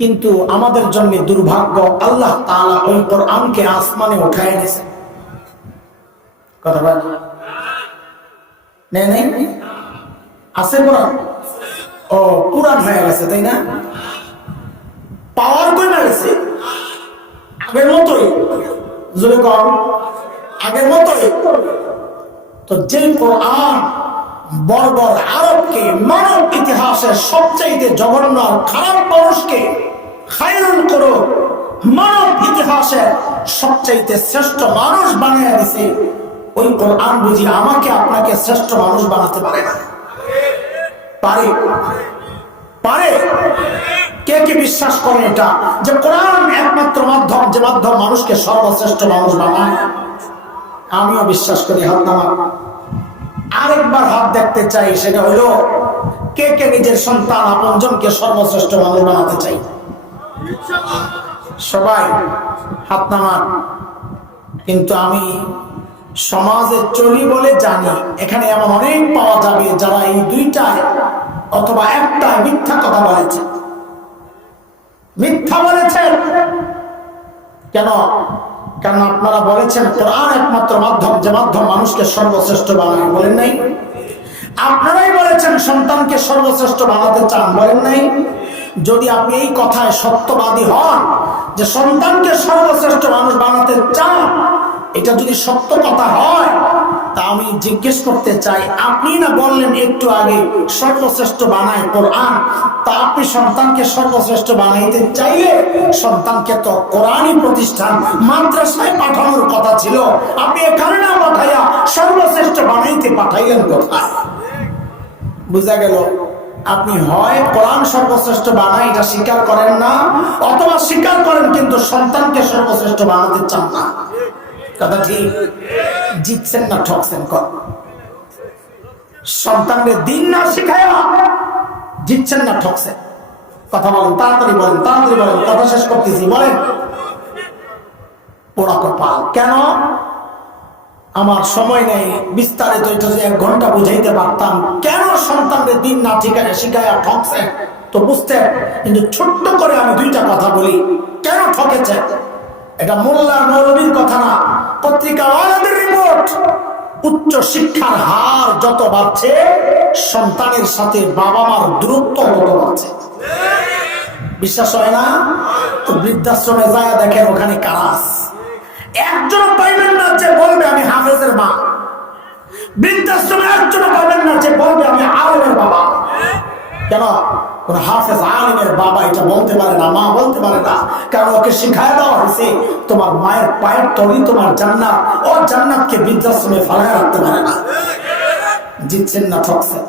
কিন্তু আমাদের জন্য দুর্ভাগ্য, আল্লাহ তাআলা ওই কোরআনকে আসমানে উঠায় দিয়েছে। কথা বল নেই আছে কোরআন? ও পুরান হয়ে গেছে তাই না? পাওয়ার কমে গেছে, আগের মতোই জোরে কম, আগের মতোই। তো যে কোরআন বর্বর আরবকে, মানব ইতিহাসের সবচাইতে জঘন্য খারাপ মানুষকে খায়রুল করো, মানব ইতিহাসের সবচাইতে শ্রেষ্ঠ মানুষ বানিয়ে দিছে, ওই কোরআন বুঝি আমাকে আপনাকে শ্রেষ্ঠ মানুষ বানাতে পারে না? পারে? পারে? কে কে বিশ্বাস করে এটা যে কোরআন একমাত্র মাধ্যম, যে মাধ্যম মানুষকে সর্বশ্রেষ্ঠ মানুষ বানায়? আমিও বিশ্বাস করি। হাত নামা। আরেকবার হাত দেখতে চাই, সেটা হলো কে কে নিজের সন্তান আপনজনকে সর্বশ্রেষ্ঠ মানুষ বানাতে চাই? সবাই হাত নামান। কিন্তু আমি সমাজে চলি বলে জানি এখানে এমন অনেক পাওয়া যাবে যারা এই দুইটায় অথবা একটায় মিথ্যা কথা বলেছে। মিথ্যা বলেছেন কেন? কারণ আপনারা বলেছেন কোরআন একমাত্র মাধ্যম, যে মাধ্যম মানুষকে সর্বশ্রেষ্ঠ বানায়, বলেন নাই? আপনারাই বলেছেন সন্তানকে সর্বশ্রেষ্ঠ বানাতে চান, বলেন নাই? যদি আপনি এই কথায় সত্যবাদী হন যে সন্তানকে সর্বশ্রেষ্ঠ মানুষ বানাতে চান, এটা যদি সত্য কথা হয়, তা আমি জিজ্ঞেস করতে চাই, আপনি না বললেন একটু আগে সর্বশ্রেষ্ঠ বানায় কোরআন, তা আপনি সন্তানকে সর্বশ্রেষ্ঠ বানাইতে চাইলে সন্তানকে তো কোরআনই প্রতিষ্ঠান মাদ্রাসায় পাঠানোর কথা ছিল, আপনি এখানে না পাঠাইয়া সর্বশ্রেষ্ঠ বানাইতে পাঠাইলেন কোথায়? বুঝা গেল? আপনি হয় কোরআন সর্বশ্রেষ্ঠ বানায় এটা স্বীকার করেন না, অথবা স্বীকার করেন কিন্তু সন্তানকে সর্বশ্রেষ্ঠ বানাতে চান না। কথা ঠিক? জিতছেন না ঠকছেন? সন্তানদের দিন না শিখায় জিতছেন না ঠকছেন? কথা বলেন, তাড়াতাড়ি বলেন, তাড়াতাড়ি বলেন, কথা শেষ করতেছি, বলেন। পোড়া কপাল। কেন? আমার সময় নেই বিস্তারিত, এটা যে 1 ঘন্টা বুঝাইতে পারতাম কেন সন্তানদের দিন না শিখায় ঠকছে তো বুঝতে, কিন্তু ছোট্ট করে আমি 2টা কথা বলি কেন ঠকেছে। এটা মোল্লা মৌলবীর কথা না, পত্রিকাওয়ালাদের রিপোর্ট। উচ্চ শিক্ষার হার যত বাড়ছে, সন্তানের সাথে বাবা মার দূরত্ব তত বাড়ছে। বিশ্বাস হয় না? তো বৃদ্ধাশ্রমে যায় দেখেন ওখানে কারাস, একজন পাইবেন না যে বলবে আমি হাফেজের মা। বৃদ্ধাশ্রমে একজন পাবেন না যে বলবে আমি আলেমের বাবা। কেন? কোন হাফেজ আলেমের বাবা এটা বলতে পারে না, মা বলতে পারে না, কারণ ওকে শিখায় দেওয়া হয়েছে তোমার মায়ের পায়ের তলি তোমার জান্নাত, ও জান্নাতকে বৃদ্ধাশ্রমে ফেলায় রাখতে পারে না। জিতছেন না ঠকছেন?